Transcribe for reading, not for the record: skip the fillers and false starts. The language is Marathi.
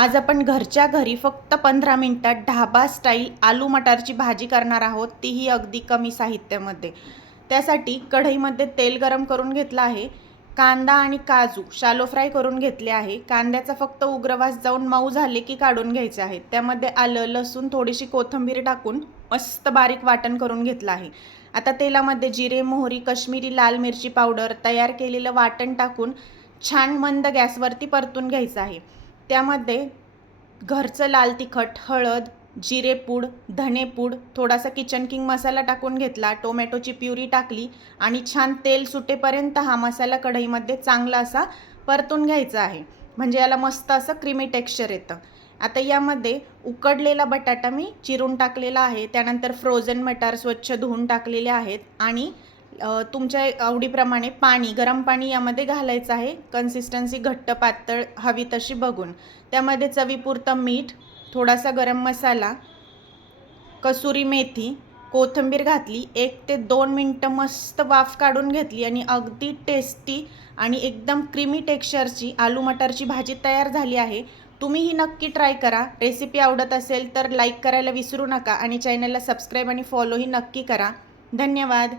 आज आपण घरच्या घरी फक्त 15 मिनिटात ढाबा स्टाईल आलू मटारची भाजी करणार आहोत, तीही अगदी कमी साहित्यामध्ये। त्यासाठी कढईमध्ये तेल गरम करून घेतलं आहे। कांदा आणि काजू शालो फ्राय करून घेतले आहे। कांद्याचा फक्त उग्रवास जाऊन मऊ झाले की काढून घ्यायचे आहे। त्यामध्ये आलं, लसूण, थोडीशी कोथिंबीर टाकून मस्त बारीक वाटण करून घेतलं आहे। आता तेलामध्ये जिरे, मोहरी, काश्मीरी लाल मिरची पावडर, तयार केलेलं वाटण टाकून छान मंद गॅसवरती परतून घ्यायचं आहे। त्यामध्ये घरचं लाल तिखट, हळद, जिरेपूड, धनेपूड, थोडासा किचन किंग मसाला टाकून घेतला, टोमॅटोची प्युरी टाकली आणि छान तेल सुटेपर्यंत हा मसाला कढईमध्ये चांगला असा परतून घ्यायचा आहे, म्हणजे याला मस्त असं क्रीमी टेक्स्चर येतं। आता यामध्ये उकडलेला बटाटा मी चिरून टाकलेला आहे। त्यानंतर फ्रोझन मटार स्वच्छ धुवून टाकलेले आहेत आणि तुमच्या आवडीप्रमाणे पाणी, गरम पाणी यामध्ये घालायचं आहे, कन्सिस्टन्सी घट्ट पातळ हवी तशी बघून। त्यामध्ये चवीपुरतं मीठ, थोडासा गरम मसाला, कसुरी मेथी, कोथिंबीर घातली। 1 ते 2 मिनटं मस्त वाफ काढून घेतली आणि अगदी टेस्टी आणि एकदम क्रीमी टेक्स्चरची आलू मटारची भाजी तयार झाली आहे। तुम्ही ही नक्की ट्राय करा। रेसिपी आवडत असेल तर लाईक करायला विसरू नका आणि चॅनलला सबस्क्राईब आणि फॉलोही नक्की करा। धन्यवाद।